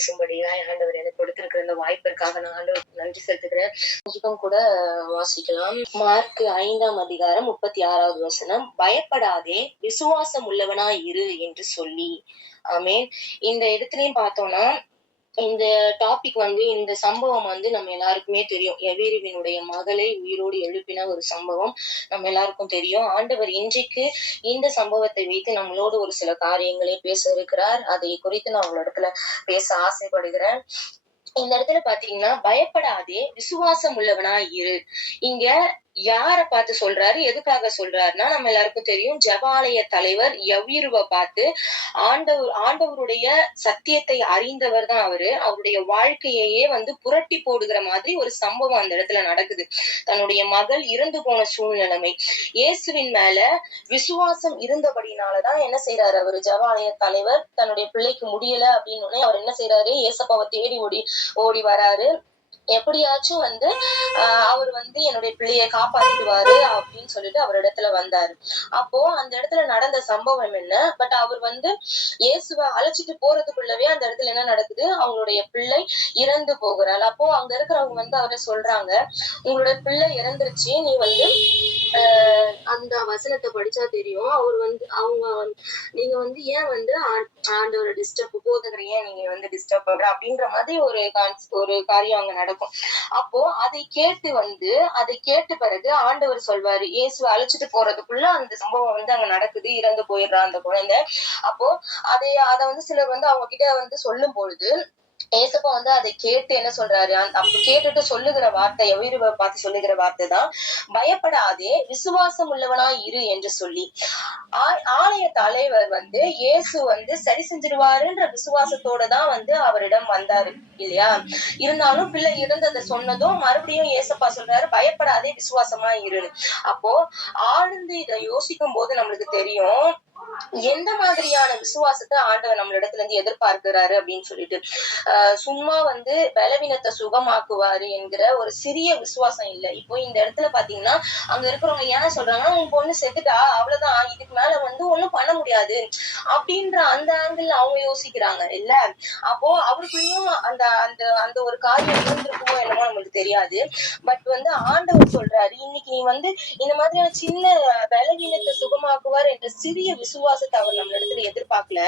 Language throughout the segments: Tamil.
பேசும்படியாய் ஆண்டவர் எனக்கு கொடுத்திருக்கிற இந்த வாய்ப்பிற்காக நான் ஆண்டவருக்கு நன்றி செலுத்துகிறேன். கூட வாசிக்கலாம். மார்க் 5:36 பயப்படாதே, விசுவாசம் உள்ளவனாய் இரு என்று சொல்லி. ஆமென். இந்த இடத்துலயும் பார்த்தோம்னா இந்த டாபிக் இந்த சம்பவம் நம்ம எல்லாருக்குமே தெரியும். எவேரிவினுடைய மகளை உயிரோடு எழுப்பின ஒரு சம்பவம் நம்ம எல்லாருக்கும் தெரியும். ஆண்டவர் இன்றைக்கு இந்த சம்பவத்தை வைத்து நம்மளோடு ஒரு சில காரியங்களை பேச இருக்கிறார். அதை குறித்து நான் உங்களிடத்துல பேச ஆசைப்படுகிறேன். இந்த இடத்துல பாத்தீங்கன்னா, பயப்படாதே, விசுவாசம் உள்ளவனா இரு. இங்க யார பார்த்து சொல்றாரு, எதுக்காக சொல்றாருன்னா, நம்ம எல்லாருக்கும் தெரியும், ஜெபாலய தலைவர் யவீருவ பார்த்து ஆண்டவருடைய சத்தியத்தை அறிந்தவர் தான் அவரு. அவருடைய வாழ்க்கையையே புரட்டி போடுகிற மாதிரி ஒரு சம்பவம் அந்த இடத்துல நடக்குது. தன்னுடைய மகள் இறந்து போன சூழ்நிலைமை, இயேசுவின் மேல விசுவாசம் இருந்தபடினாலதான் என்ன செய்யறாரு, அவரு ஜெபாலய தலைவர் தன்னுடைய பிள்ளைக்கு முடியல அப்படின்னு அவர் என்ன செய்யறாரு, ஏசப்பாவை தேடி ஓடி வராரு. எப்படியாச்சும் அவர் என்னுடைய பிள்ளைய காப்பாத்திடுவாரு அப்படின்னு சொல்லிட்டு அவர் இடத்துல வந்தாரு. அப்போ அந்த இடத்துல நடந்த சம்பவம் என்ன, பட் அவர் இயேசுவை அழைச்சிட்டு போறதுக்குள்ளவே அந்த இடத்துல என்ன நடக்குது, அவங்களுடைய பிள்ளை இறந்து போகிறாள். அப்போ அங்க இருக்கிறவங்க அவரை சொல்றாங்க, உங்களோட பிள்ளை இறந்துருச்சு, நீ அந்த வசனத்தை படிச்சா தெரியும். அவர் அவங்க நீங்க ஏன் ஆண்டவரை டிஸ்டர்ப் போதுகிற, ஏன் நீங்க டிஸ்டர்ப் பண்ற அப்படின்ற மாதிரி ஒரு காரியம் அங்க நடக்கும். அப்போ அதை கேட்டு பிறகு ஆண்டவர் சொல்வாரு, இயேசுவை அழைச்சிட்டு போறதுக்குள்ள அந்த சம்பவம் அங்க நடக்குது, இறந்து போயிடுறா அந்த குழந்தை. அப்போ அத சிலர் அவங்க கிட்ட சொல்லும் பொழுது ஏசப்பா அதை கேட்டு என்ன சொல்றாரு, அப்ப கேட்டுட்டு சொல்லுகிற வார்த்தை, எவீருவை பார்த்து சொல்லுகிற வார்த்தை தான், பயப்படாதே, விசுவாசம் உள்ளவனா இரு என்று சொல்லி. ஆலய தலைவர் இயேசு சரி செஞ்சிருவாருன்ற விசுவாசத்தோட தான் அவரிடம் வந்தாரு இல்லையா. இருந்தாலும் பிள்ளை இருந்ததை சொன்னதும் மறுபடியும் ஏசப்பா சொல்றாரு, பயப்படாதே, விசுவாசமா இருன்னு. அப்போ ஆழ்ந்து இதை யோசிக்கும் போது நம்மளுக்கு தெரியும், எந்த மாதிரியான விசுவாசத்தை ஆண்டவர் நம்மளிடத்துல எதிர்பார்க்கிறாரு அப்படின்னு சொல்லிட்டு. சும்மா பலவீனத்தை சுகமாக்குவாரு என்கிற ஒரு சிறிய விசுவாசம் இல்ல. இப்போ இந்த இடத்துல பாத்தீங்கன்னா, அங்க இருக்கிறவங்க ஏன் சொல்றாங்கன்னா, உன் பொண்ணு செத்துட்டா, அவ்வளவுதான், இதுக்கு மேல ஒண்ணும் பண்ண முடியாது அப்படின்ற அந்த ஆங்கிள் அவங்க யோசிக்கிறாங்க இல்ல. அப்போ அவருக்குள்ளயும் அந்த அந்த அந்த ஒரு காரியம் இருந்திருக்குமோ என்னமோ நம்மளுக்கு தெரியாது. பட் ஆண்டவர் சொல்றாரு, இன்னைக்கு நீ இந்த மாதிரியான சின்ன பலவீனத்தை சுகமாக்குவார் என்ற சிறிய விசுவாசத்தை அவர் நம்ம இடத்துல எதிர்பார்க்கல,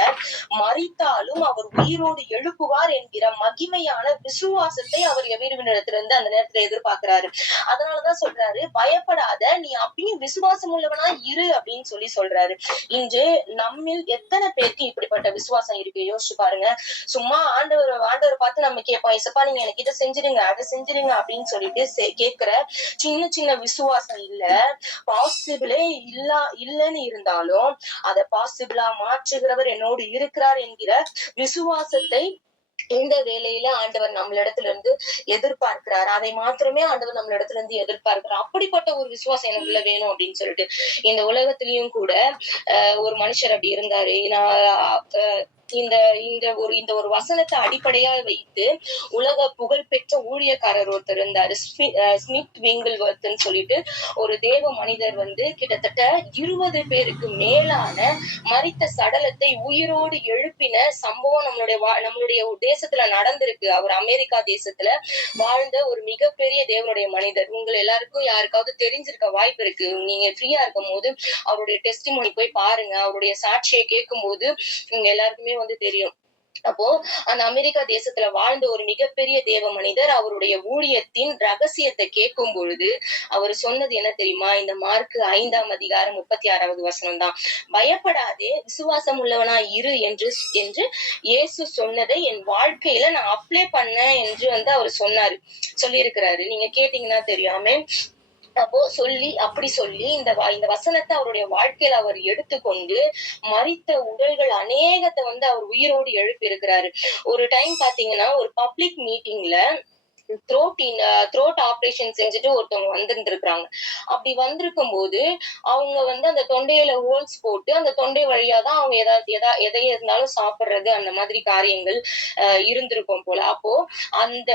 மரித்தாலும் அவர் உயிரோடு எழுப்புவார் என்கிற மகிமையான விசுவாசத்தை அவர் எவீருவினிடத்துல இருந்து அந்த நேரத்துல எதிர்பார்க்கிறாரு. அதனாலதான் சொல்றாரு, பயப்படாத, நீ அப்பயும் விசுவாசம் உள்ளவனா இரு அப்படின்னு சொல்றாரு. இன்று நம்மில் எத்தனை பேருக்கு இப்படிப்பட்ட விசுவாசம் இருக்கு யோசிச்சு பாருங்க. சும்மா ஆண்டவர் பார்த்து நம்ம கேட்போம், இசப்பா நீங்க எனக்கு இதை செஞ்சிருங்க, அதை செஞ்சிருங்க அப்படின்னு சொல்லிட்டு கேட்கிற சின்ன சின்ன விசுவாசம் இல்ல. பாசிபிளே இல்லன்னு இருந்தாலும் அதை பாசிபிளா மாற்றுகிறவர் என்னோடு இருக்கிறார் என்கிற விசுவாசத்தை இந்த வேலையில ஆண்டவர் நம்மளிடத்துல இருந்து எதிர்பார்க்கிறார். அதை மாத்திரமே ஆண்டவர் நம்மளிடத்துல இருந்து எதிர்பார்க்கிறார். அப்படிப்பட்ட ஒரு விசுவாசம் எனக்குள்ள வேணும் அப்படின்னு சொல்லிட்டு. இந்த உலகத்திலயும் கூட ஒரு மனுஷர் அப்படி இருந்தாரு. இந்த ஒரு வசனத்தை அடிப்படையா வைத்து உலக புகழ்பெற்ற ஊழியக்காரர் ஒருத்தர் இருந்தாரு, ஸ்மித் விங்கிள்வர்த்னு சொல்லிட்டு ஒரு தேவ மனிதர் கிட்டத்தட்ட 20 பேருக்கு மேலான மரித்த சடலத்தை உயிரோடு எழுப்பின சம்பவம் நம்மளுடைய தேசத்துல நடந்திருக்கு. அவர் அமெரிக்கா தேசத்துல வாழ்ந்த ஒரு மிகப்பெரிய தேவனுடைய மனிதர். உங்களை எல்லாருக்கும் யாருக்காவது தெரிஞ்சிருக்க வாய்ப்பு இருக்கு. நீங்க ஃப்ரீயா இருக்கும் போது அவருடைய டெஸ்டிமோனி போய் பாருங்க. அவருடைய சாட்சியை கேட்கும் போது உங்க எல்லாருக்குமே தெரியும். அப்போ அந்த அமெரிக்கா தேசத்துல வாழ்ந்த ஒரு மிகப்பெரிய தேவ மனிதர் அவருடைய ஊழியத்தின் ரகசியத்தை கேட்கும் பொழுது அவர் சொன்னது என்ன தெரியுமா, இந்த மார்க் 5:36 தான், பயப்படாதே, விசுவாசம் உள்ளவனா இரு என்று இயேசு சொன்னதை என் வாழ்க்கையில நான் அப்ளை பண்ணேன் என்று அவர் சொல்லியிருக்கிறாரு. நீங்க கேட்டீங்கன்னா தெரியாம. அப்போ அப்படி சொல்லி இந்த வசனத்தை அவருடைய வாழ்க்கையில அவர் எடுத்துக்கொண்டு மரித்த உடல்கள் அநேகத்தை அவர் உயிரோடு எழுப்பி இருக்கிறாரு. ஒரு டைம் பாத்தீங்கன்னா, ஒரு பப்ளிக் மீட்டிங்ல த்ரோட் ஆபரேஷன் செஞ்சுட்டு ஒருத்தவங்க வந்திருந்திருக்காங்க. அப்படி வந்திருக்கும் போது அவங்க அந்த தொண்டையில ஹோல்ஸ் போட்டு அந்த தொண்டை வழியா தான் அவங்க எதை இருந்தாலும் சாப்பிடுறது அந்த மாதிரி காரியங்கள் இருந்திருக்கும் போல. அப்போ அந்த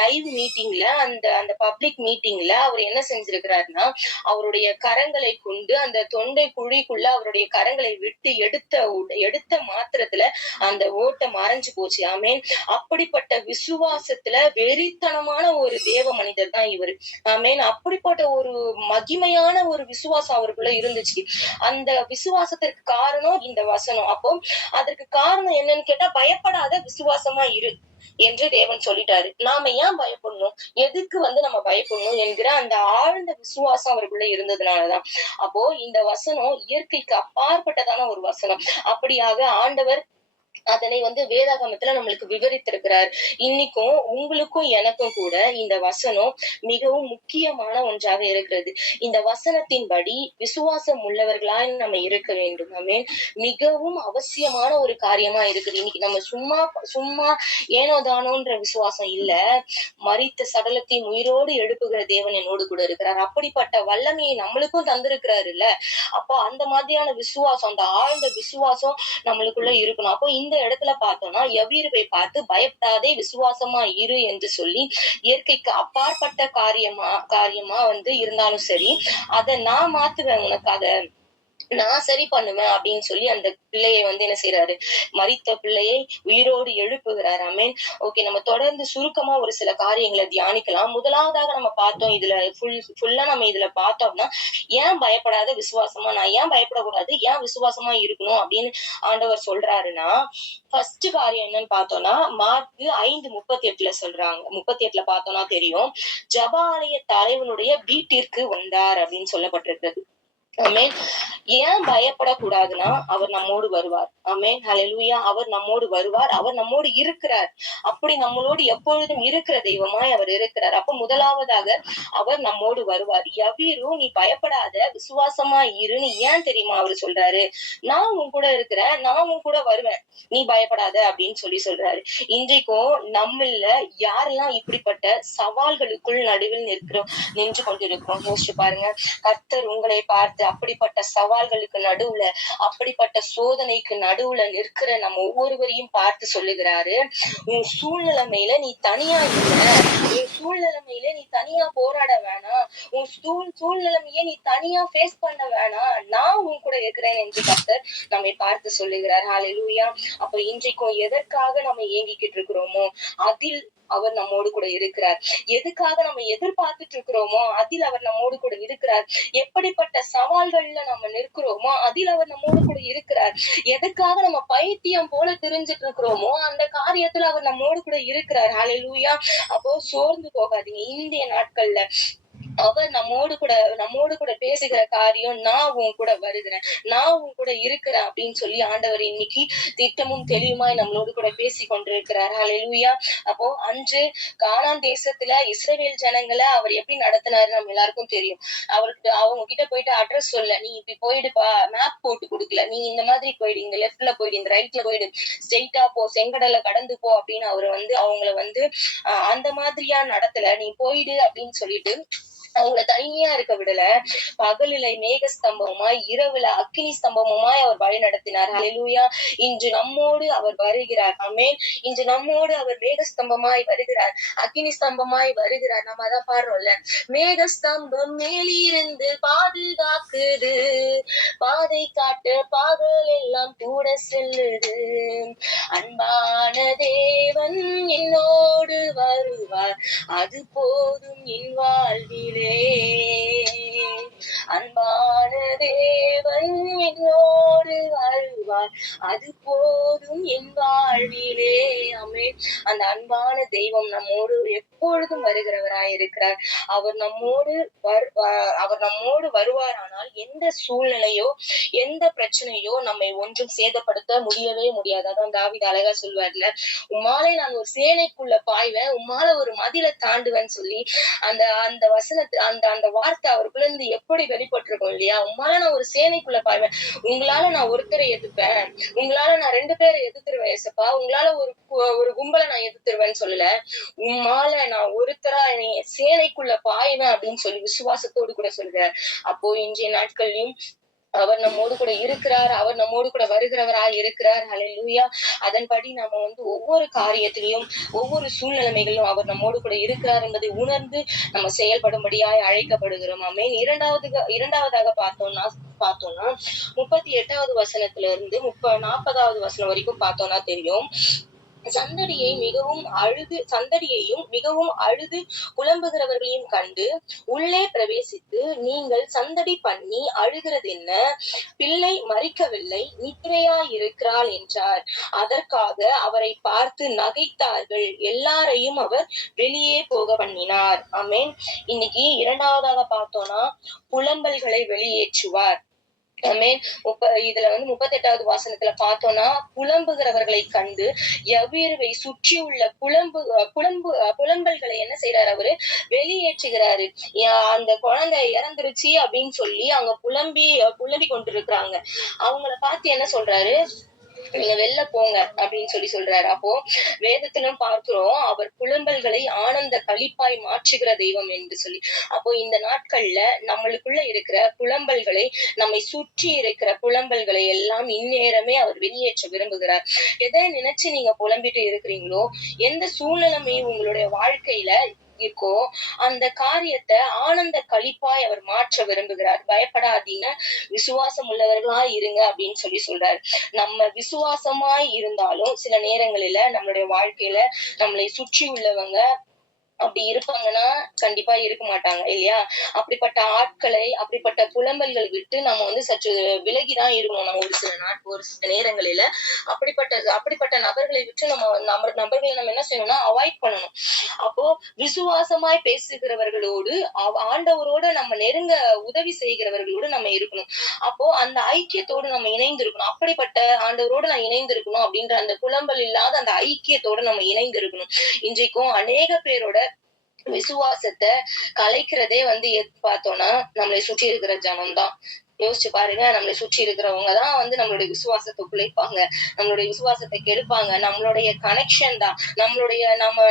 லைவ் மீட்டிங்ல அந்த அந்த பப்ளிக் மீட்டிங்ல அவர் என்ன செஞ்சிருக்கிறாருன்னா, அவருடைய கரங்களை கொண்டு அந்த தொண்டை குழிக்குள்ள அவருடைய கரங்களை விட்டு எடுத்த மாத்திரத்துல அந்த ஓட்டை மறைஞ்சு போச்சு. ஆமென். அப்படிப்பட்ட விசுவாசத்துல வெறித்தனமான ஒரு தேவ மனிதர் தான் இவரு. ஆமென். அப்படிப்பட்ட ஒரு மகிமையான ஒரு விசுவாசம் அவருக்குள்ள இருந்துச்சு. அந்த விசுவாசத்திற்கு காரணம் இந்த வசனம். அப்போ அதற்கு காரணம் என்னன்னு கேட்டா, பயப்படாத, விசுவாசமா இரு என்று தேவன் சொல்லிட்டாரு. நாம ஏன் பயப்படணும்? எதுக்கு நம்ம பயப்படணும் என்கிற அந்த ஆழ்ந்த விசுவாசம் அவருக்குள்ள இருந்ததுனாலதான். அப்போ இந்த வசனம் இயற்கைக்கு அப்பாற்பட்டதான ஒரு வசனம். அப்படியாக ஆண்டவர் அதனை வேதாகமத்துல நம்மளுக்கு விவரித்திருக்கிறார். இன்னைக்கும் உங்களுக்கும் எனக்கும் கூட இந்த வசனம் மிகவும் முக்கியமான ஒன்றாக இருக்கிறது. இந்த வசனத்தின்படி விசுவாசம் உள்ளவர்களாய் நம்ம இருக்க வேண்டும். ஆமென். மிகவும் அவசியமான ஒரு காரியமா இருக்குது. இன்னைக்கு நம்ம சும்மா சும்மா ஏனோ தானோன்ற விசுவாசம் இல்ல, மரித்த சடலத்தின் உயிரோடு எழுப்புகிற தேவன் என்னோடு கூட இருக்கிறார். அப்படிப்பட்ட வல்லமையை நம்மளுக்கும் தந்திருக்கிறாரு இல்ல. அப்போ அந்த மாதிரியான விசுவாசம், அந்த ஆழ்ந்த விசுவாசம் நம்மளுக்குள்ள இருக்கணும். அப்போ இந்த இடத்துல பார்த்தோம்னா யவீருவை பார்த்து பயப்படாதே, விசுவாசமா இரு என்று சொல்லி, இயற்கைக்கு அப்பாற்பட்ட காரியமா இருந்தாலும் சரி, அதை நான் மாத்துவேன், உனக்காக நான் சரி பண்ணுவேன் அப்படின்னு சொல்லி அந்த பிள்ளையை என்ன செய்யறாரு, மரித்த பிள்ளையை உயிரோடு எழுப்புகிறார். ஆமென். ஓகே, நம்ம தொடர்ந்து சுருக்கமா ஒரு சில காரியங்களை தியானிக்கலாம். முதலாவதாக நம்ம பார்த்தோம், இதுல ஃபுல்லா நம்ம இதுல பார்த்தோம்னா, ஏன் பயப்படாத, விசுவாசமா, நான் ஏன் பயப்படக்கூடாது, ஏன் விசுவாசமா இருக்கணும் அப்படின்னு ஆண்டவர் சொல்றாருன்னா, ஃபர்ஸ்ட் காரியம் என்னன்னு பார்த்தோம்னா, மார்க் 5:38 சொல்றாங்க. 38 பார்த்தோம்னா தெரியும், ஜெபாலய தலைவனுடைய வீட்டிற்கு வந்தார் அப்படின்னு சொல்லப்பட்டிருக்கிறது. ஆமென். ஏன் பயப்படக்கூடாதுன்னா, அவர் நம்மோடு வருவார். ஆமென். ஹல்லேலூயா. அவர் நம்மோடு வருவார், அவர் நம்மோடு இருக்கிறார். அப்படி நம்மளோடு எப்பொழுதும் இருக்கிற தெய்வமாய் அவர் இருக்கிறார். அப்ப முதலாவதாக அவர் நம்மோடு வருவார். யவீரு, நீ பயப்படாத, விசுவாசமா இருன்னு ஏன் தெரியுமா அவர் சொல்றாரு? நான் உன் கூட இருக்கிறேன், நான் உன் கூட வருவேன், நீ பயப்படாத அப்படின்னு சொல்றாரு. இன்றைக்கும் நம்மள யாரெல்லாம் இப்படிப்பட்ட சவால்களுக்குள் நடுவில் நின்று கொண்டிருக்கிறோம் யோசிச்சு பாருங்க. கர்த்தர் உங்களை பார்த்து அப்படிப்பட்ட சவால்களுக்கு நடுவுல, அப்படிப்பட்ட சோதனைக்கு நடுவுல நிற்கிற நம்ம ஒவ்வொருவரையும் பார்த்து சொல்லுகிறாரு, உன் சூழ்நிலைமையில நீ தனியா இல்ல, உன் சூழ்நிலைமையில நீ தனியா போராட வேணாம், உன் சூழ்நிலைமையை நீ தனியா ஃபேஸ் பண்ண வேணாம், நான் உன் கூட இருக்கிறேன் என்று கர்த்தர் நம்மை பார்த்து சொல்லுகிறார். ஹல்லேலூயா. அப்ப இன்றைக்கும் எதற்காக நம்ம ஏங்கிக்கிட்டு இருக்கிறோமோ அதில் அவர் நம்மோடு கூட இருக்கிறார். எதுக்காக நம்ம எதிர்பார்த்துட்டு இருக்கிறோமோ அதில் அவர் நம்மோடு கூட இருக்கிறார். எப்படிப்பட்ட சவால்கள்ல நம்ம நிற்கிறோமோ அதில் அவர் நம்மோடு கூட இருக்கிறார். எதுக்காக நம்ம பைத்தியம் போல திரிஞ்சிட்டு இருக்கிறோமோ அந்த காரியத்துல அவர் நம்மோடு கூட இருக்கிறார். ஹல்லேலூயா. அப்போ சோர்ந்து போகாதீங்க. இந்திய நாட்கள்ல அவர் நம்மோடு கூட பேசுகிற காரியம், நான் உன் கூட வருகிறேன், நான் உன் கூட இருக்கிறேன் அப்படின்னு சொல்லி ஆண்டவர் இன்னைக்கு திட்டமும் தெளிவுமாய் நம்மளோடு கூட பேசி கொண்டிருக்கிறார். ஹல்லேலூயா. அப்போ அன்று கானான் தேசத்துல இஸ்ரவேல் ஜனங்களை அவர் எப்படி நடத்தினாரு நம்ம எல்லாருக்கும் தெரியும். அவங்க கிட்ட போயிட்டு அட்ரஸ் சொல்ல, நீ இப்படி போயிடுப்பா, மேப் போட்டு கொடுக்கல, நீ இந்த மாதிரி போயிடு, இந்த லெஃப்ட்ல போயிடு, இந்த ரைட்ல போயிடு, ஸ்ட்ரெயிட்டா போ, செங்கடலை கடந்து போ அப்படின்னு அவர் அவங்கள அந்த மாதிரியா நடத்தல. நீ போயிடு அப்படின்னு சொல்லிட்டு அவங்கள தனியா இருக்க விடல. பகலில மேக ஸ்தம்பமாய், இரவுல அக்கினி ஸ்தம்பமாய் அவர் வழி நடத்தினார். ஹல்லேலூயா. இன்று நம்மோடு அவர் வருகிறார். ஆமென். இன்று நம்மோடு அவர் மேக ஸ்தம்பமாய் வருகிறார், அக்கினி ஸ்தம்பமாய் வருகிறார். நம்ம அதான் பாடுறோம்ல, மேக ஸ்தம்பம் மேலிருந்து பாதுகாக்குது, பாதை காட்ட பாதல் எல்லாம் கூட செல்லுது, அன்பான தேவன் என்னோடு வருவார், அது போதும் என் வாழ்விலே, அன்பான தேவன் என்னோடு வருவார், அது போதும் என் வாழ்விலே. ஆமென். அந்த அன்பான தெய்வம் நம்மோடு எப்பொழுதும் வருகிறவராய் இருக்கிறார். அவர் நம்மோடு வருவாரானால் எந்த சூழ்நிலையோ எந்த பிரச்சனையோ நம்மை ஒன்றும் சேதப்படுத்த முடியவே முடியாது. அதான் தாவீது அழகா சொல்வார்ல, உம்மாலே நான் ஒரு சேனைக்குள்ள பாய்வேன், உம்மால ஒரு மதிலை தாண்டுவேன்னு சொல்லி அந்த வசனத்து அந்த வார்த்தை அவருக்குள்ள இருந்து எப்படி வெளிப்பட்டிருக்கும் இல்லையா? உம்மால நான் ஒரு சேனைக்குள்ள பாய்வேன். உங்களால நான் ஒருத்தரை எதிர்ப்பேன். உங்களால நான் 2 பேரை எதிர்த்துருவேன் ஏசப்பா. உங்களால ஒரு கும்பல நான் எதிர்த்துருவேன்னு சொல்லல. உம்மால நான் ஒருத்தரா நீ சேனைக்குள்ள பாய்வேன் அப்படின்னு சொல்லி விசுவாசத்தோடு கூட சொல்றார். அப்போ இன்றைய நாட்கள்லயும் அவர் நம்மோடு கூட இருக்கிறார். அவர் நம்மோடு கூட வருகிறவராய் இருக்கிறார். ஹல்லேலூயா. அதன்படி நாம வந்து ஒவ்வொரு காரியத்திலும், ஒவ்வொரு சூழ்நிலைமைகளிலும் அவர் நம்மோடு கூட இருக்கிறார் என்பதை உணர்ந்து நம்ம செயல்படும்படியாய் அழைக்கப்படுகிறோம். ஆமென். இரண்டாவதாக பார்த்தோம்னா 38வது வசனத்துல இருந்து 40வது வசனம் வரைக்கும் பார்த்தோம்னா தெரியும். சந்தடியையும் மிகவும் அழுது புலம்புகிறவர்களையும் கண்டு உள்ளே பிரவேசித்து, நீங்கள் சந்தடி பண்ணி அழுகிறதென்ன? பிள்ளை மரிக்கவில்லை, நித்திரையாயிருக்கிறாள் என்றார். அதற்காக அவரை பார்த்து நகைத்தார்கள். எல்லாரையும் அவர் வெளியே போக பண்ணினார். ஆமென். இன்னைக்கு இரண்டாவதாக பார்த்தோம்னா புலம்பல்களை வெளியேற்றுவார். ஆமென். இதுல வந்து 38வது வசனத்துல பார்த்தோம்னா புலம்புகிறவர்களை கண்டு யவீருவை சுற்றி உள்ள புலம்பல்களை என்ன செய்யறாரு அவரு? வெளியேற்றுகிறாரு. அந்த குழந்தை இறந்துருச்சு அப்படின்னு சொல்லி அங்க புலம்பி கொண்டிருக்கிறாங்க. அவங்கள பார்த்து என்ன சொல்றாரு? நீங்க வெளில போங்க அப்படின்னு சொல்றாரு. அப்போ வேதத்திலும் பார்க்கிறோம், அவர் புலம்பல்களை ஆனந்த களிப்பாய் மாற்றுகிற தெய்வம் என்று சொல்லி. அப்போ இந்த நாட்கள்ல நம்மளுக்குள்ள இருக்கிற புலம்பல்களை, நம்மை சுற்றி இருக்கிற புலம்பல்களை எல்லாம் இந்நேரமே அவர் வெளியேற்ற விரும்புகிறார். எதை நினைச்சு நீங்க புலம்பிட்டு இருக்கிறீங்களோ, எந்த சூழ்நிலைமை உங்களுடைய வாழ்க்கையில இருக்கோ அந்த காரியத்தை ஆனந்த களிப்பாய் அவர் மாற்ற விரும்புகிறார். பயப்படாதீங்க, விசுவாசம் உள்ளவர்களாய் இருங்க அப்படின்னு சொல்றாரு. நம்ம விசுவாசமாய் இருந்தாலும் சில நேரங்களில நம்மளுடைய வாழ்க்கையில நம்மளை சுற்றி உள்ளவங்க அப்படி இருப்பாங்கன்னா கண்டிப்பா இருக்க மாட்டாங்க இல்லையா? அப்படிப்பட்ட ஆட்களை, அப்படிப்பட்ட புலம்பல்கள் விட்டு நம்ம வந்து சற்று விலகிதான் இருக்கணும். நம்ம ஒரு சில நேரங்களில அப்படிப்பட்ட நபர்களை விட்டு நபர்களை நம்ம என்ன செய்யணும்னா அவாய்ட் பண்ணணும். அப்போ விசுவாசமாய் பேசுகிறவர்களோடு ஆண்டவரோட நம்ம நெருங்க உதவி செய்கிறவர்களோடு நம்ம இருக்கணும். அப்போ அந்த ஐக்கியத்தோடு நம்ம இணைந்திருக்கணும். அப்படிப்பட்ட ஆண்டவரோடு நான் இணைந்திருக்கணும் அப்படின்ற அந்த புலம்பல் இல்லாத அந்த ஐக்கியத்தோடு நம்ம இணைந்திருக்கணும். இன்றைக்கும் அநேக பேரோட விசுவாசத்தை கலைக்கிறதே வந்து பார்த்தோம்னா நம்மளை சுற்றி இருக்கிற ஜனம்தான். யோசிச்சு பாருங்க, நம்மளை சுற்றி இருக்கிறவங்கதான் வந்து நம்மளுடைய விசுவாசத்தை குலைப்பாங்க, நம்மளுடைய விசுவாசத்தை கெடுப்பாங்க. நம்மளுடைய கனெக்ஷன் தான்,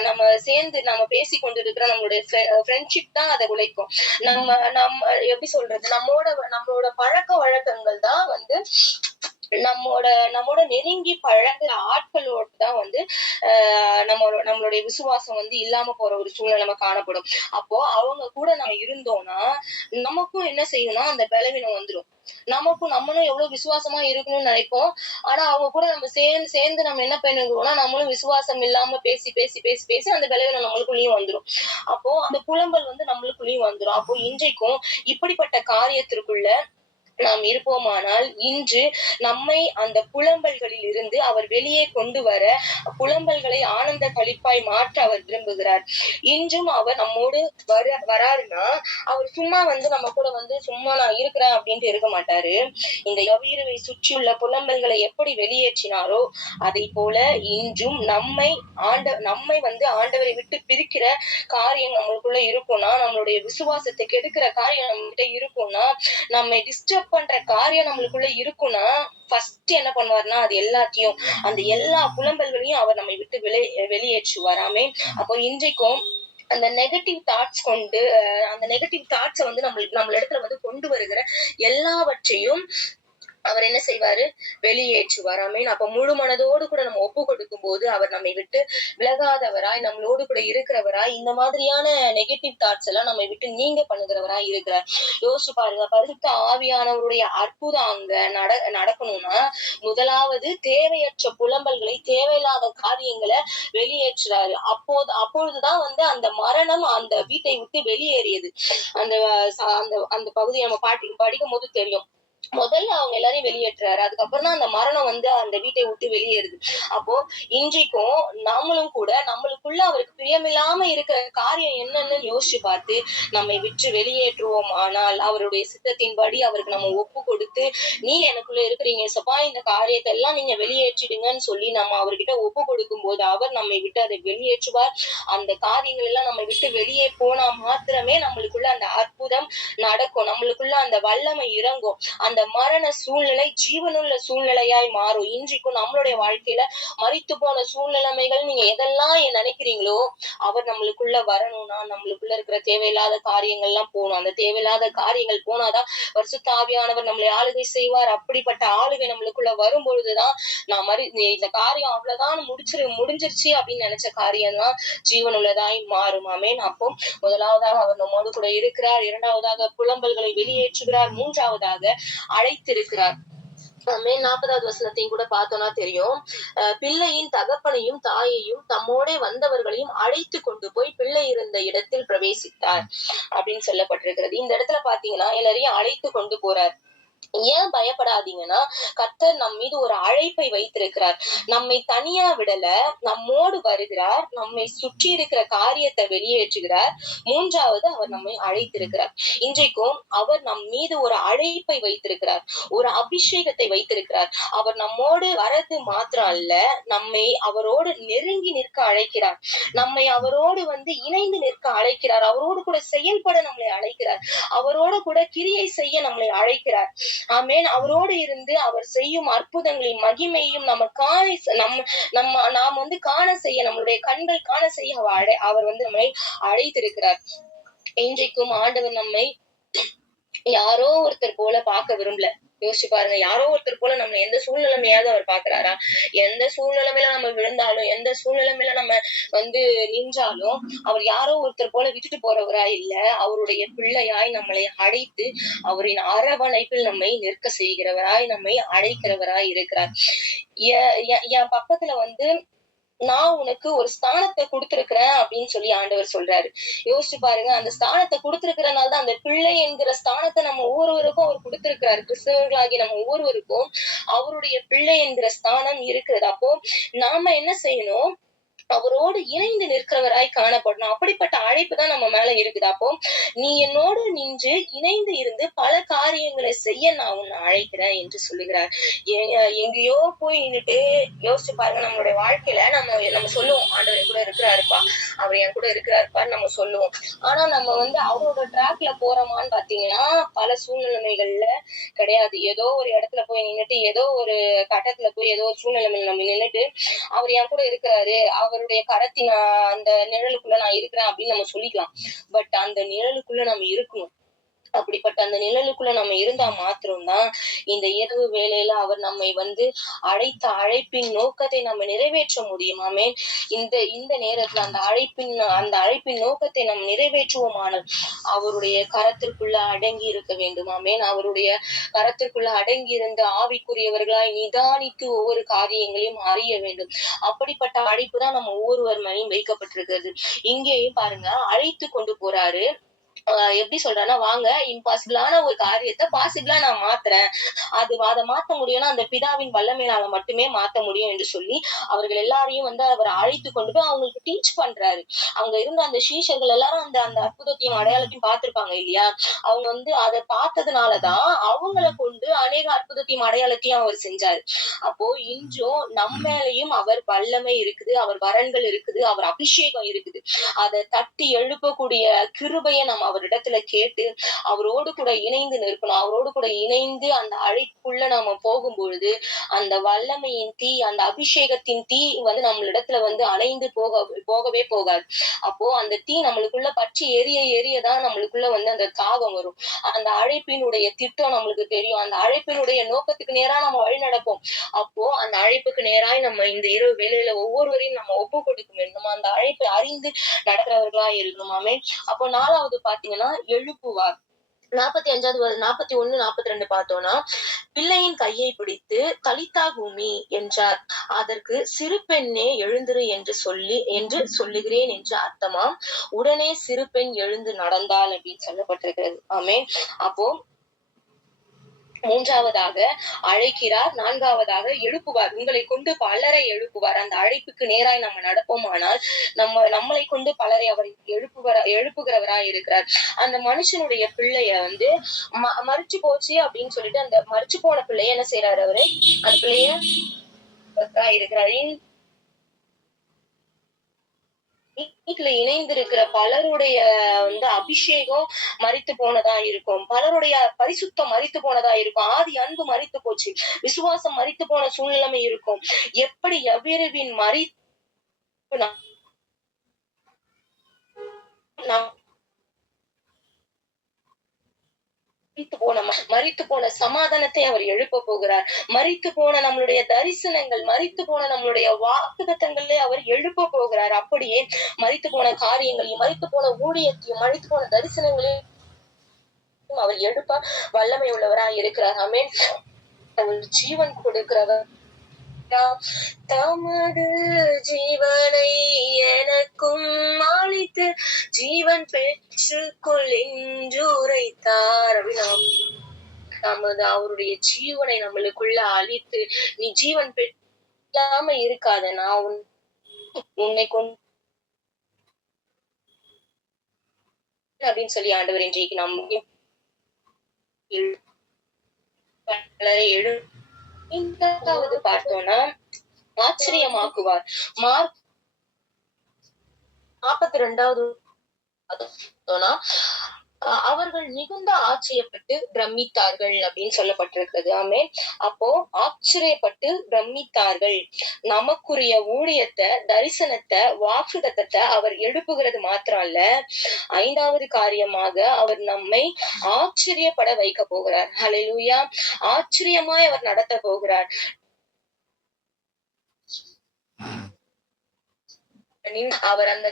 நம்ம சேர்ந்து நம்ம பேசி கொண்டு இருக்கிற நம்மளுடைய ஃப்ரெண்ட்ஷிப் தான் அதை குலைக்கும். நம்ம எப்படி சொல்றது, நம்மளோட பழக்க வழக்கங்கள் தான் வந்து நம்மோட நெருங்கி பழகுற ஆட்களோட தான் வந்து நம்மளுடைய விசுவாசம் வந்து இல்லாம போற ஒரு சூழ்நிலை காணப்படும். அப்போ அவங்க கூட நம்ம இருந்தோம்னா நமக்கும் என்ன செய்யணும்னா அந்த பலவீனம் வந்துடும். நம்மளும் எவ்வளவு விசுவாசமா இருக்கணும்னு நினைப்போம். ஆனா அவங்க கூட நம்ம சேர்ந்து நம்ம என்ன பண்ணுவோம்னா நம்மளும் விசுவாசம் இல்லாம பேசி அந்த பலவீனம் நம்மளுக்குள்ளயும் வந்துடும். அப்போ அந்த புலம்பல் வந்து நம்மளுக்குள்ளயும் வந்துடும். அப்போ இன்றைக்கும் இப்படிப்பட்ட காரியத்திற்குள்ள நாம் இருப்போமானால் இன்று நம்மை அந்த புலம்பல்களில் இருந்து அவர் வெளியே கொண்டு வர, புலம்பல்களை ஆனந்த களிப்பாய் மாற்ற அவர் விரும்புகிறார். இன்றும் அவர் நம்மோடு வராருன்னா அவர் சும்மா வந்து நம்ம கூட வந்து சும்மா நான் இருக்கிறேன் அப்படின்ட்டு இருக்க மாட்டாரு. இந்த யவீருவை சுற்றியுள்ள புலம்பல்களை எப்படி வெளியேற்றினாரோ அதை போல இன்றும் நம்மை வந்து ஆண்டவரை விட்டு பிரிக்கிற காரியம் நம்மளுக்குள்ள இருக்கும்னா, நம்மளுடைய விசுவாசத்தை கெடுக்கிற காரியம் நம்ம கிட்ட இருக்கும்னா, நம்மை டிஸ்டர்ப் பண்ற காரியம் நம்மளுக்குள்ள இருக்கும்னா ஃபர்ஸ்ட் என்ன பண்ணுவாருன்னா அது எல்லாத்தையும், அந்த எல்லா புலம்பல்களையும் அவர் நம்மை விட்டு வெளியேற்றுவார். ஆமென். அப்போ இன்றைக்கும் அந்த நெகட்டிவ் தாட்ஸ் வந்து நம்ம இடத்துல வந்து கொண்டு வருகிற எல்லாவற்றையும் அவர் என்ன செய்வாரு? வெளியேற்றுவார். ஆமென். அப்ப முழு மனதோடு கூட நம்ம ஒப்பு கொடுக்கும் போது அவர் நம்மை விட்டு விலகாதவராய், நம்மளோடு கூட இருக்கிறவராய், இந்த மாதிரியான நெகட்டிவ் தாட்ஸ் எல்லாம் நம்மை விட்டு நீங்க பண்ணுகிறவராய் இருக்கிறார். யோசிச்சு பாருங்க, பரிசுத்த ஆவியானவருடைய அற்புதம் அங்க நடக்கணும்னா முதலாவது தேவையற்ற புலம்பல்களை, தேவையில்லாத காரியங்களை வெளியேற்றுறாரு. அப்பொழுதுதான் வந்து அந்த மரணம் அந்த வீட்டை விட்டு வெளியேறியது. அந்த பகுதியை நம்ம படிக்கும் போது தெரியும். முதல்ல அவங்க எல்லாரையும் வெளியேற்றுறாரு. அதுக்கப்புறம் தான் அந்த மரணம் வந்து அந்த வீட்டை விட்டு வெளியேறுது. அப்போ இன்றைக்கும் நாமளும் கூட நம்மளுக்குள்ள அவருக்கு பிரியமில்லாம இருக்கிற காரியம் என்னன்னு யோசிச்சு பார்த்து நம்மை விட்டு வெளியேற்றுவோம். ஆனால் அவருடைய சித்தத்தின்படி அவருக்கு நம்ம ஒப்பு கொடுத்து, நீர் எனக்குள்ள இருக்கிறீங்க ஏசப்பா, இந்த காரியத்தை எல்லாம் நீங்க வெளியேற்றிடுங்கன்னு சொல்லி நம்ம அவர்கிட்ட ஒப்பு கொடுக்கும் போது அவர் நம்மை விட்டு அதை வெளியேற்றுவார். அந்த காரியங்கள் எல்லாம் நம்ம விட்டு வெளியே போனா மாத்திரமே நம்மளுக்குள்ள அந்த அற்புதம் நடக்கும். நம்மளுக்குள்ள அந்த வல்லமை இறங்கும். அந்த மரண சூழ்நிலை ஜீவனுள்ள சூழ்நிலையாய் மாறும். இன்றைக்கும் நம்மளுடைய வாழ்க்கையில மரித்து போன சூழ்நிலைமைகள் நீங்க எதெல்லாம் நினைக்கிறீங்களோ அவர் நம்மளுக்குள்ள வரணும்னா நம்மளுக்குள்ள இருக்கிற தேவையில்லாத காரியங்கள் எல்லாம் போகணும். அந்த தேவையில்லாத காரியங்கள் போனாதான் பரிசுத்த ஆவியானவர் நம்மளை ஆளுகை செய்வார். அப்படிப்பட்ட ஆளுகை நம்மளுக்குள்ள வரும் பொழுதுதான் நான் இந்த காரியம் அவ்வளவுதான் முடிஞ்சிருச்சு அப்படின்னு நினைச்ச காரியம் தான் ஜீவனுள்ளதாய் மாறும். ஆமென். அப்போ முதலாவதாக அவர் நம்மோடு கூட இருக்கிறார், இரண்டாவதாக புலம்பல்களை வெளியேற்றுகிறார், மூன்றாவதாக அழைத்திருக்கிறார். 40வது வசனத்தையும் கூட பார்த்தோம்னா தெரியும். பிள்ளையின் தகப்பனையும் தாயையும் தம்மோடே வந்தவர்களையும் அழைத்து கொண்டு போய் பிள்ளை இருந்த இடத்தில் பிரவேசித்தார் அப்படின்னு சொல்லப்பட்டிருக்கிறது. இந்த இடத்துல பாத்தீங்கன்னா எல்லாரையும் அழைத்து கொண்டு போறார். ஏன் பயப்படாதீங்கன்னா கர்த்தர் நம் மீது ஒரு அழைப்பை வைத்திருக்கிறார். நம்மை தனியா விடல, நம்மோடு வருகிறார், நம்மை சுற்றி இருக்கிற காரியத்தை வெளியேற்றுகிறார். மூன்றாவது அவர் நம்மை அழைத்திருக்கிறார். இன்றைக்கும் அவர் நம் மீது ஒரு அழைப்பை வைத்திருக்கிறார், ஒரு அபிஷேகத்தை வைத்திருக்கிறார். அவர் நம்மோடு வரது மாத்திரம் அல்ல, நம்மை அவரோடு நெருங்கி நிற்க அழைக்கிறார், நம்மை அவரோடு இணைந்து நிற்க அழைக்கிறார், அவரோடு கூட செயல்பட நம்மளை அழைக்கிறார், அவரோடு கூட கிரியை செய்ய நம்மளை அழைக்கிறார். ஆமென். அவரோடு இருந்து அவர் செய்யும் அற்புதங்களின் மகிமையும் நாம் காண செய்ய, நம்மளுடைய கண்கள் காண செய்ய அவர் நம்மை அழைத்திருக்கிறார். இன்றைக்கும் ஆண்டவர் நம்மை யாரோ ஒருத்தர் போல பார்க்க விரும்பல. யோசிச்சு பாருங்க, யாரோ ஒருத்தர் போல நம்ம எந்த சூழ்நிலைமையாவது அவர் பாக்குறாரா? எந்த சூழ்நிலைமையில நம்ம விழுந்தாலும், எந்த சூழ்நிலைமையில நம்ம நின்றாலும் அவர் யாரோ ஒருத்தர் போல விட்டுட்டு போறவரா இல்ல, அவருடைய பிள்ளையாய் நம்மளை அழைத்து அவரின் அரவணைப்பில் நம்மை நிற்க செய்கிறவராய், நம்மை அழைக்கிறவராய் இருக்கிறார். என் பக்கத்துல நான் உனக்கு ஒரு ஸ்தானத்தை கொடுத்திருக்கிறேன் அப்படின்னு சொல்லி ஆண்டவர் சொல்றாரு. யோசிச்சு பாருங்க, அந்த ஸ்தானத்தை கொடுத்திருக்கிறனால்தான் அந்த பிள்ளை என்கிற ஸ்தானத்தை நம்ம ஒவ்வொருவருக்கும் அவர் கொடுத்திருக்கிறாரு. கிறிஸ்தவர்களாகி நம்ம ஒவ்வொருவருக்கும் அவருடைய பிள்ளை என்கிற ஸ்தானம் இருக்கிறது. அப்போ நாம என்ன செய்யணும்? அவரோடு இணைந்து நிற்கிறவராய் காணப்படணும். அப்படிப்பட்ட அழைப்பு தான் நம்ம மேல இருக்குது. அப்போ நீ என்னோடு நின்று இணைந்து இருந்து பல காரியங்களை செய்ய நான் உன்னை அழைக்கிறேன் என்று சொல்லுகிறார். எங்கேயோ போய் நின்னுட்டு யோசிச்சு பாருங்க, நம்மளுடைய வாழ்க்கையில நம்ம சொல்லுவோம், ஆண்டவர் என் கூட இருக்கிறாருப்பா, அவர் என் கூட இருக்கிறாருப்பான்னு நம்ம சொல்லுவோம். ஆனா நம்ம அவரோட ட்ராக்ல போறோமான்னு பாத்தீங்கன்னா பல சூழ்நிலைகள்ல கிடையாது. ஏதோ ஒரு இடத்துல போய் நின்னுட்டு, ஏதோ ஒரு கட்டத்துல போய், ஏதோ ஒரு சூழ்நிலைமையில நம்ம நின்னுட்டு அவர் என் கூட இருக்கிறாரு, அவருடைய கரத்தின் அந்த நிழலுக்குள்ள நான் இருக்கிறேன் அப்படின்னு நம்ம சொல்லிக்கலாம். பட் அந்த நிழலுக்குள்ள நம்ம இருக்கணும். அப்படிப்பட்ட அந்த நிழலுக்குள்ள நம்ம இருந்தா மாத்திரம்தான் இந்த இரவு வேளையில அவர் நம்மை அழைத்த அழைப்பின் நோக்கத்தை நம்ம நிறைவேற்ற முடியும். ஆமென். இந்த நேரத்துல அந்த அழைப்பின் நோக்கத்தை நம்ம நிறைவேற்றுவோமானால் அவருடைய கரத்திற்குள்ள அடங்கி இருக்க வேண்டும். ஆமென். அவருடைய கரத்திற்குள்ள அடங்கி இருந்த ஆவிக்குரியவர்களாய் நிதானித்து ஒவ்வொரு காரியங்களையும் அறிய வேண்டும். அப்படிப்பட்ட அழைப்பு தான் நம்ம ஒவ்வொருவர் மேலையும் வைக்கப்பட்டிருக்கிறது. இங்கேயும் பாருங்க, அழைத்து கொண்டு போறாரு. எப்படி சொல்றேன்னா, வாங்க, இம்பாசிபிளான ஒரு காரியத்தை பாசிபிளா நான் மாத்துறேன், அதை மாத்த முடியும்னா அந்த பிதாவின் வல்லமையினால மட்டுமே மாத்த முடியும் என்று சொல்லி அவர்கள் எல்லாரையும் அவர் அழைத்து கொண்டு போய் அவங்களுக்கு டீச் பண்றாரு. அங்க இருந்த அந்த சீஷர்கள் எல்லாரும் அந்த அற்புதத்தையும் அடையாளத்தையும் பார்த்திருப்பாங்க இல்லையா? அவங்க அதை பார்த்ததுனாலதான் அவங்களை கொண்டு அநேக அற்புதத்தையும் அடையாளத்தையும் அவர் செஞ்சாரு. அப்போ இன்றும் நம்ம மேலையும் அவர் வல்லமை இருக்குது, அவர் வரன்கள் இருக்குது, அவர் அபிஷேகம் இருக்குது. அதை தட்டி எழுப்பக்கூடிய கிருபையை நம்ம அவரிடத்துல கேட்டு அவரோடு கூட இணைந்து நிற்கணும். அவரோடு கூட இணைந்து அந்த அழைப்புக்குள்ள நாம போகும் பொழுது அந்த வல்லமையின் தீ, அந்த அபிஷேகத்தின் தீ நம்மளிடத்துல அணைந்து போகவே போகாது. அப்போ அந்த தீ நம்மளுக்குள்ள பற்றி எரியதான் நம்மளுக்குள்ள அந்த தாகம் வரும். அந்த அழைப்பினுடைய திட்டம் நம்மளுக்கு தெரியும். அந்த அழைப்பினுடைய நோக்கத்துக்கு நேரா நம்ம வழி நடப்போம். அப்போ அந்த அழைப்புக்கு நேராய் நம்ம இந்த இரவு வேளையில ஒவ்வொருவரையும் நம்ம ஒப்பு கொடுக்க வேண்டும். அந்த அழைப்பை அறிந்து நடக்கிறவர்களா இருக்கணுமாமே. அப்போ 4வது பாத்தீங்கன்னா எழுப்புவார். 45வது 41 42 பார்த்தோம்னா, பிள்ளையின் கையை பிடித்து தலித்தா கூமி என்றார். அதற்கு சிறு பெண்ணே எழுந்திரு என்று சொல்லுகிறேன் என்று அர்த்தமாம். உடனே சிறு பெண் எழுந்து நடந்தாள் அப்படின்னு சொல்லப்பட்டிருக்கிறது. ஆமென். அப்போ மூன்றாவதாக அழைக்கிறார், நான்காவதாக எழுப்புவார். உங்களை கொண்டு பலரை எழுப்புவார். அந்த அழைப்புக்கு நேராய் நம்ம நடப்போமானால் நம்மளை கொண்டு பலரை அவர் எழுப்புகிறவராய் இருக்கிறார். அந்த மனுஷனுடைய பிள்ளைய வந்து மரிச்சு போச்சு அப்படின்னு சொல்லிட்டு அந்த மரிச்சு போன பிள்ளைய என்ன செய்யறாரு அவரு, அந்த பிள்ளைய இருக்கிறார். வீட்டுல இணைந்திருக்கிற பலருடைய வந்து அபிஷேகம் மரித்து போனதா இருக்கும், பலருடைய பரிசுத்தம் மரித்து போனதா இருக்கும், ஆதி அன்பு மரித்து போச்சு, விசுவாசம் மரித்து போன சூழ்நிலைமை இருக்கும். எப்படி எவ்விரவின் மரித்து போன சமாதானத்தை அவர் எழுப்ப போகிறார். மரித்து போன நம்மளுடைய தரிசனங்கள், மரித்து போன நம்மளுடைய வாக்குத்தத்தங்களை அவர் எழுப்ப போகிறார். அப்படியே மரித்து போன காரியங்களையும், மரித்து போன ஊழியத்தையும், மரித்து போன தரிசனங்களையும் அவர் எழுப்ப வல்லமை உள்ளவராய் இருக்கிறார். ஆமென். அவர் ஜீவன் கொடுக்கிறவர், தமது ஜீவனை எனக்கும் அளித்து ஜீவன் பெற்றுக்கொள் என்று உரைத்தார் அப்படின்னு நமது அவருடைய ஜீவனை நம்மளுக்குள்ள அளித்து, நீ ஜீவன் பெற்றாம இருக்காத, நான் உன்னை கொண்டு அப்படின்னு சொல்லி ஆண்டவர் இன்றைக்கு நம்ம இரண்டாவது பார்த்தோம்னா ஆச்சரியமாக்குவார். மார்க் 42வது அவர்கள் மிகுந்த ஆச்சரியப்பட்டு பிரமித்தார்கள் அப்படின்னு சொல்லப்பட்டிருக்கிறது. ஆமென். அப்போ ஆச்சரியப்பட்டு பிரமித்தார்கள். நமக்குரிய ஊழியத்தை, தரிசனத்தை, வாக்குத்தத்தத்தை அவர் எழுப்புகிறது மாத்திரம் அல்ல, ஐந்தாவது காரியமாக அவர் நம்மை ஆச்சரியப்பட வைக்க போகிறார். ஹல்லேலூயா. ஆச்சரியமாய் அவர் நடத்த போகிறார். அவர் அந்த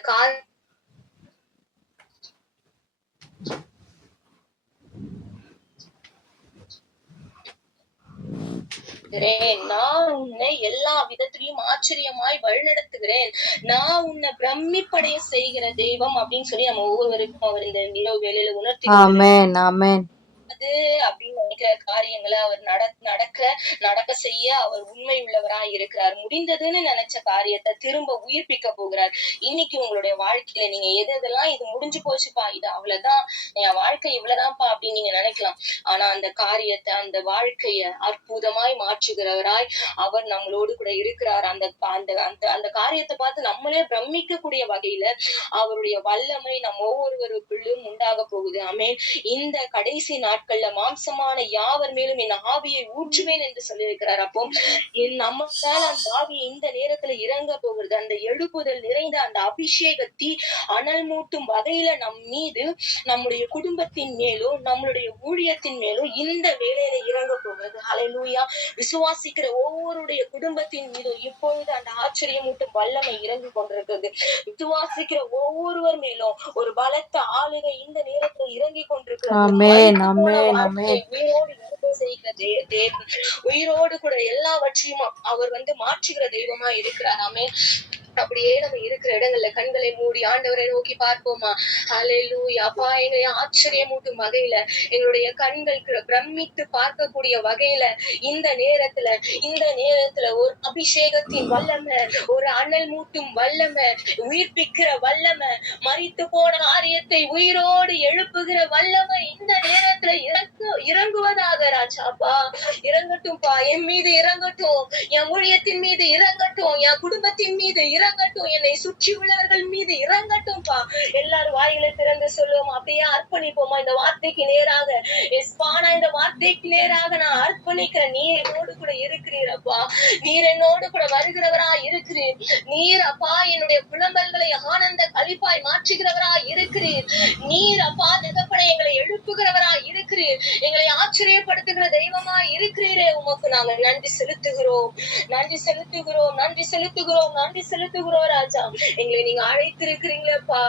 நான் உன்னை எல்லா விதத்திலையும் ஆச்சரியமாய் வழிநடத்துகிறேன், நான் உன்னை பிரமிப்படைய செய்கிற தெய்வம் அப்படின்னு சொல்லி நம்ம ஒவ்வொருவருக்கும் அவர் இந்த இரவு வேளையில உணர்த்தி அப்படின்னு நினைக்கிற காரியங்களை அவர் நடக்க செய்ய அவர் உண்மை உள்ளவராய் இருக்கிறார். முடிந்ததுன்னு நினைச்ச காரியத்தை திரும்ப உயிர்ப்பிக்க போகிறார். இன்னைக்கு உங்களுடைய வாழ்க்கையில நீங்க எதெல்லாம் இது முடிஞ்சு போச்சுப்பா, இது அவ்வளவுதான், என் வாழ்க்கை இவ்வளவுதான்ப்பா அப்படின்னு நீங்க நினைக்கலாம். ஆனா அந்த காரியத்தை, அந்த வாழ்க்கைய அற்புதமாய் மாற்றுகிறவராய் அவர் நம்மளோடு கூட இருக்கிறார். அந்த அந்த காரியத்தை பார்த்து நம்மளே பிரமிக்க கூடிய வகையில அவருடைய வல்லமை நம்ம ஒவ்வொருவருக்குள்ளும் உண்டாக போகுது. ஆமென். இந்த கடைசி நாட்கள்ல மாம்சமான யாவர் மேலும் என் ஆவியை ஊற்றுவேன் என்று சொல்லியிருக்கிறார். அப்போ நமக்கால அந்த ஆவியை இந்த நேரத்துல இறங்க போகிறது. அந்த எழுப்புதல் நிறைந்த அந்த அபிஷேகத்தை அனல் மூட்டும் வகையில நம் மீது, நம்முடைய குடும்பத்தின் மேலும், நம்மளுடைய ஊழியத்தின் மேலும் இந்த வேலையில இறங்க போகிறது. ஹல்லேலூயா. விசுவாசிக்கிற ஒவ்வொருடைய குடும்பத்தின் மீதும் இப்பொழுது அந்த ஆச்சரியமூட்டும் வல்லமை இறங்கி கொண்டிருக்கிறது. விசுவாசிக்கிற ஒவ்வொருவர் மேலும் ஒரு பலத்த ஆளுகை இந்த நேரத்தில் இறங்கி கொண்டிருக்கிறது. உயிரோடு கூட எல்லாவற்றையும் அவர் மாற்றுகிற தெய்வமா இருக்கிறார். ஆமென். அப்படியே நம்ம இருக்கிற இடங்கள்ல கண்களை மூடி ஆண்டவரை நோக்கி பார்ப்போமா? ஹல்லேலூயா. அப்பா, எங்களை ஆச்சரியமூட்டும் வகையில, எங்களுடைய கண்கள் பிரமித்து பார்க்கக்கூடிய வகையில இந்த நேரத்துல ஒரு அபிஷேகத்தின் வல்லமை, ஒரு அனல் மூட்டும் வல்லமை, உயிர்ப்பிக்கிற வல்லமை, மரித்து போன காரியத்தை உயிரோடு எழுப்புகிற வல்லமை இந்த நேரத்துல இறங்குவதாக ராஜாப்பா. இறங்கட்டும்பா, என் மீது இறங்கட்டும், என் ஊழியத்தின் மீது இறங்கட்டும், என் குடும்பத்தின் மீது இறங்கட்டும், என்னை சுற்றி உள்ளவர்கள் மீது இறங்கட்டும்பா. எல்லாரும் வாயில திறந்து சொல்லுவோம். அப்படியே அர்ப்பணிப்போமா இந்த வார்த்தைக்கு நேராக? எஸ்பானா, இந்த வார்த்தைக்கு நேராக நான் அர்ப்பணிக்கிறேன். நீர் என்னோடு கூட இருக்கிறீரப்பா, நீர் என்னோடு கூட வருகிறவரா இருக்கிறீர். நீர் அப்பா என்னுடைய புலம்பல்களை ஆனந்த களிப்பாய் மாற்றுகிறவரா இருக்கிறீர். நீர் அப்பா தகப்பனை எங்களை எழுப்புகிறவரா இருக்கிறீர். எங்களை ஆச்சரியப்படுத்துகிற தெய்வமா இருக்கிறீரே. உமக்கு நாங்கள் நன்றி செலுத்துகிறோம், நன்றி செலுத்துகிறோம், நன்றி செலுத்துகிறோம், நன்றி செலுத்துகிறோம். செலுத்துகிறோம் ராஜா. எங்களை நீங்க அழைத்திருக்கிறீங்களப்பா.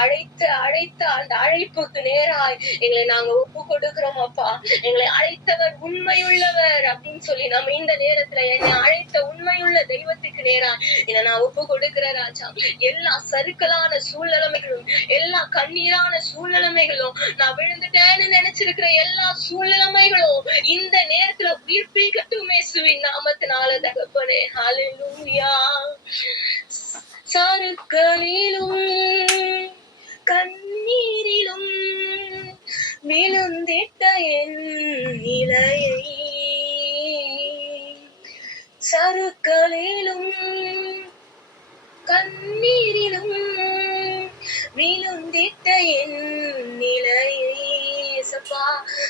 அழைத்த அழைத்த அந்த அழைப்புக்கு நேராய் எங்களை நாங்க ஒப்பு கொடுக்கிறோம் அப்பா. எங்களை அழைத்தவர் உண்மையுள்ளவர் அப்படின்னு சொல்லி நம்ம இந்த நேரத்துல என்னை அழைத்த உண்மையுள்ள தெய்வத்துக்கு நேரா என்ன நான் ஒப்பு கொடுக்கிறேன் ராஜா. எல்லா சறுக்கலான சூழ்நிலைமைகளும், எல்லா கண்ணீரான சூழ்நிலைமைகளும், நான் விழுந்துட்டேன்னு நினைச்சிருக்கிற எல்லா சூழ்நிலைமைகளும் இந்த நேரத்துல உயிர்ப்பிக்கட்டும் இயேசுவின் நாமத்தினால தகப்பனே. ஹல்லேலூயா. சறுக்கலிலும் கண்ணீரிலும் விழுந்திட்ட என் நிலையை, சறுக்கலிலும் கண்ணீரிலும் விழுந்திட்ட என் நிலையை, சப்பா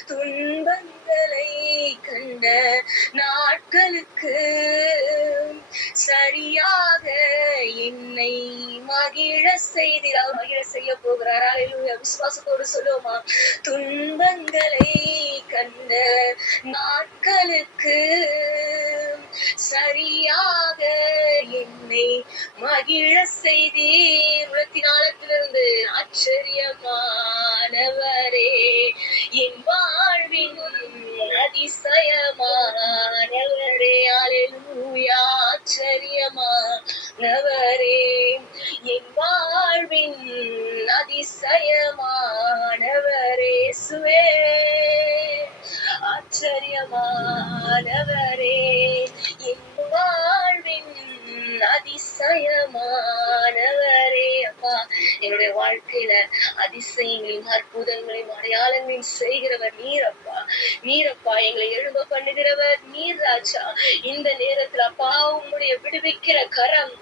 துன்பங்களை கண்ட நாட்களுக்கு சரியாக என்னை மகிழ செய்திரால் மகிழ செய்ய போகிறார். அல்லேலூயா. விசுவாசத்தோடு சொல்லுவோமா? துன்பங்களை கண்ட நாட்களுக்கு சரியாக என்னை மகிழ செய்தீர். உலகத்தின் ஆழத்திலிருந்து ஆச்சரியமானவரே, என் வாழ்வின் அதிசயமானவரே. அல்லேலூயா. ஆச்சரியமானவரே, என் வாழ்வின் அதிசயமானவரே. சுவே ஆச்சரியமானவரே, என் வாழ்வின் அதிசயமானவரே. அப்பா, என்னுடைய வாழ்க்கையில அதிசயங்களையும் அற்புதங்களையும் அடையாளங்களையும் செய்கிறவர் நீரப்பா. நீரப்பா, எங்களை எழும்ப பண்ணுகிறவர் நீர் ராஜா. இந்த நேரத்துல அப்பா உம்முடைய விடுவிக்கிற கரம்,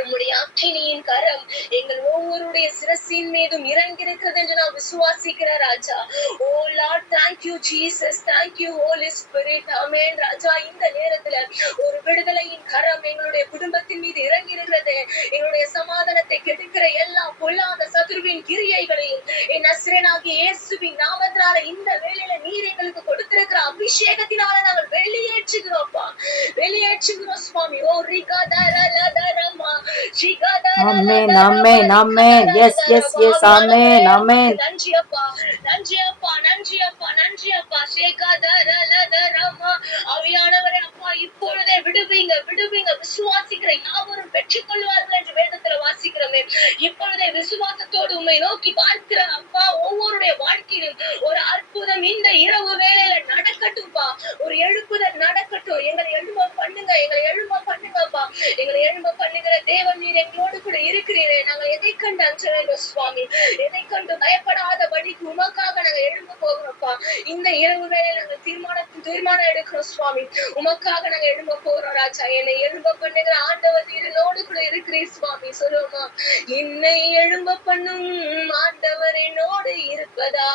உம்முடைய அக்கினியின் கரம் எங்கள் ஒவ்வொருடைய சிரசின் மீதும் இறங்கியிருக்கிறது என்று நான் விசுவாசிக்கிற ராஜா. Oh Lord, thank you Jesus, thank you Holy Spirit. Amen ராஜா. இந்த நேரத்துல ஒரு விடுதலையின் கரம் எங்களுடைய குடும்பத்தின் மீது இறங்கி இருக்கிறது. எங்களுடைய சமாதானத்தை கெடுக்கிற எல்லா பொல்லாத சத்துருவின் கிரியைகளையும் என் நசரேயனாகிய இயேசுவின் நாமத்தினால இந்த வேளையில நீர் எங்களுக்கு கொடுத்திருக்கிற அபிஷேகத்தினால நாங்கள் வெளியேற்றுகிறோம்ப்பா, வெளியேற்றுகிறோம் சுவாமி. ஓ ரிகாதரலதரமா Amen, amen, amen. Yes, yes, yes, amen, amen. நன்றி அப்பா, நன்றி அப்பா, நன்றி அப்பா, நன்றி அப்பா. சேகாதரலதரமா ஆவியானவரே அப்பா, இப்பொழுதே விடுவீங்க, விடுவீங்க. விசுவாசிக்கிற யாவரும் பெற்றுக் கொள்வார்கள் என்று வேதத்துல வாசிக்கிறோமே. இப்பொழுதே விசுவாசத்தோடு உண்மை நோக்கி பார்க்கிற அப்பா ஒவ்வொருடைய வாழ்க்கையிலும் ஒரு அற்புதம் இந்த இரவு வேளையில நடக்கட்டும்பா. ஒரு எழுப்புதல் நடக்கட்டும். எங்களை எழும்ப பண்ணுங்க, எங்களை எழும்ப பண்ணுங்கப்பா. எங்களை எழும்ப பண்ணுகிற தேவன் நீர் எங்களோடு கூட இருக்கிறீரே. நாங்கள் எதை கண்டு அஞ்ச வேண்டும் சுவாமி? எதை கண்டு பயப்படாதபடிக்கு உமக்காக நாங்கள் எழும்ப போகிறோம்ப்பா. இந்த இரவு வேளையில நாங்கள் தீர்மானம் எடுக்கிறோம் சுவாமி. உமக்காக நாங்க எழும்ப போறோம் ராஜா. என்னை எழும்ப பண்ணுகிற ஆண்டவர் நீர் என்னோடு கூட இருக்கிறீர் சுவாமி. சொல்லுவோமா? என்னை எழும்ப பண்ணும் ஆண்டவர் என்னோடு இருப்பதா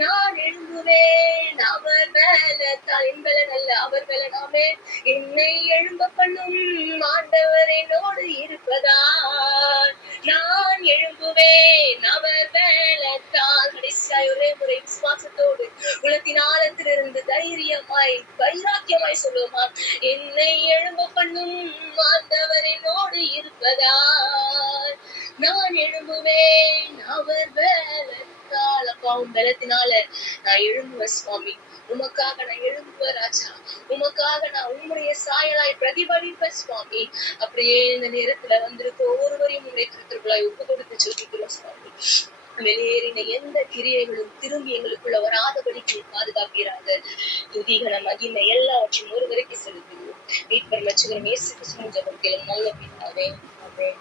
நான் எழும்புவேன். அவர் மேல தலைம்பலன் அல்ல, அவர் மேல நாமே. என்னை எழும்ப பண்ணும் ஆண்டவர் என்னோடு இருப்பதா நான் எழும்புவேன். அவர் மேல கடைசியாய் ஒரே முறை விசுவாசத்தோடு உலகத்தின் ஆழத்திலிருந்து தைரியமாய் வைராக்கியமாய் சொல்லுவோமா? என்னை எழும்ப பண்ணும் ஆண்டவர் என்னோடு இருப்பதா நான் எழும்புவேன். அவர் பலத்தால் அப்பாவும் பலத்தினால நான் எழும்புவேன் சுவாமி. உமக்காக நான் எழும்புவேன் ராஜா. உமக்காக நான் உம்முடைய சாயலாய் பிரதிபலிப்பேன் சுவாமி. அப்படியே இந்த நேரத்துல வந்திருக்க ஒவ்வொருவரையும் உங்களுடைய கருத்துக்களாய் ஒப்பு கொடுத்து சொல்லிக்கிறோம் சுவாமி. வெளியேறின எந்த கிரியைகளும் திரும்பி எங்களுக்குள்ள வராதபடிக்கு பாதுகாப்பீராக. துதிகன மகிமை எல்லாவற்றையும் ஒருவரைக்கு செலுத்துகிறோம். மீட்பர் ரட்சகர் இயேசு கிறிஸ்துவின் ஜெபம் கேளும் நல்ல பிதாவே. ஆமென்.